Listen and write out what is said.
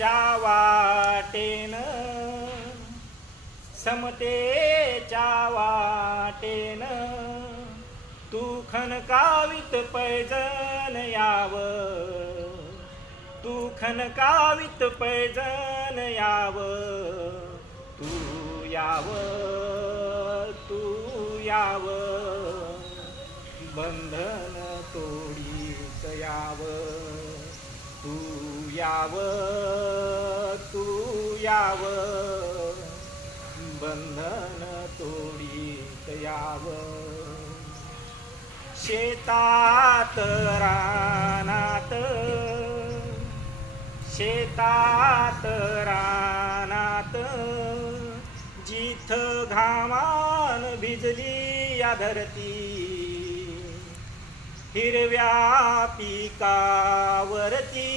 समतेच्या वाटेन, समतेच्या वाटेन तू खनकावित पैजण याव, तू खनकावित पैजण याव, तू याव, तू याव, बंधन तोडीत याव, तू याव, तू याव, बंधन तोडीत याव. शेतात रानात, शेतात रानात जिथ घामान भिजली या धरती, हिरव्या पिकावरती